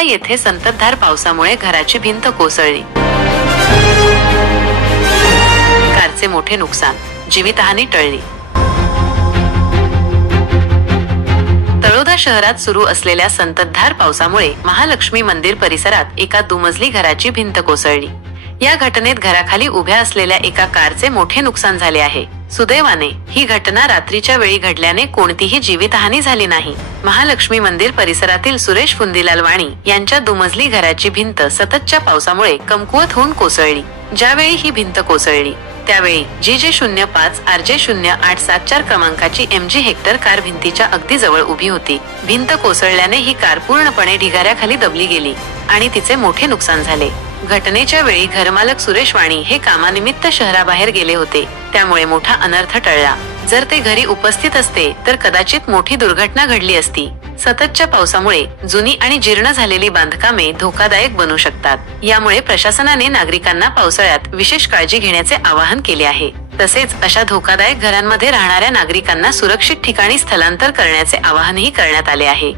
तळोदा येथे संततधार पावसामुळे घराची भिंत कोसळली, कारचे मोठे नुकसान, जीवितहानी टळली। तळोदा शहरात सुरू असलेल्या संततधार पावसामुळे महालक्ष्मी मंदिर परिसरात एका दुमजली घराची भिंत कोसळली। या घटनेत घराखाली उभ्या असलेल्या एका कारचे मोठे नुकसान झाले आहे। सुदैवाने ही घटना रात्रीच्या वेळी घडल्याने कोणतीही जीवितहानी झाली नाही। महालक्ष्मी मंदिर परिसरातील सुरेश फुंदीलाल वाणी यांच्या दुमजली घराची भिंत सततच्या पावसामुळे कमकुवत होऊन कोसळली। ज्यावेळी ही भिंत कोसळली त्यावेळी GJ05 RJ0874 क्रमांकाची MG हेक्टर कार भिंतीच्या अगदी जवळ उभी होती। भिंत कोसळल्याने ही कार पूर्णपणे ढिगाऱ्याखाली दबली गेली आणि तिचे मोठे नुकसान झाले। घटनेच्या वेळी घरमालक सुरेश वाणी हे कामानिमित्त शहराबाहेर गेले होते, त्यामुळे मोठा अनर्थ टळला। जर ते घरी उपस्थित असते तर कदाचित मोठी दुर्घटना घडली असती। सततच्या पावसामुळे जुनी आणि जीर्ण झालेली बांधकामे धोकादायक बनू शकतात। यामुळे प्रशासनाने नागरिकांना पावसाळ्यात विशेष काळजी घेण्याचे आवाहन केले आहे। तसेच अशा धोकादायक घरांमध्ये राहणाऱ्या नागरिकांना सुरक्षित ठिकाणी स्थलांतर करण्याचे आवाहनही करण्यात आले आहे।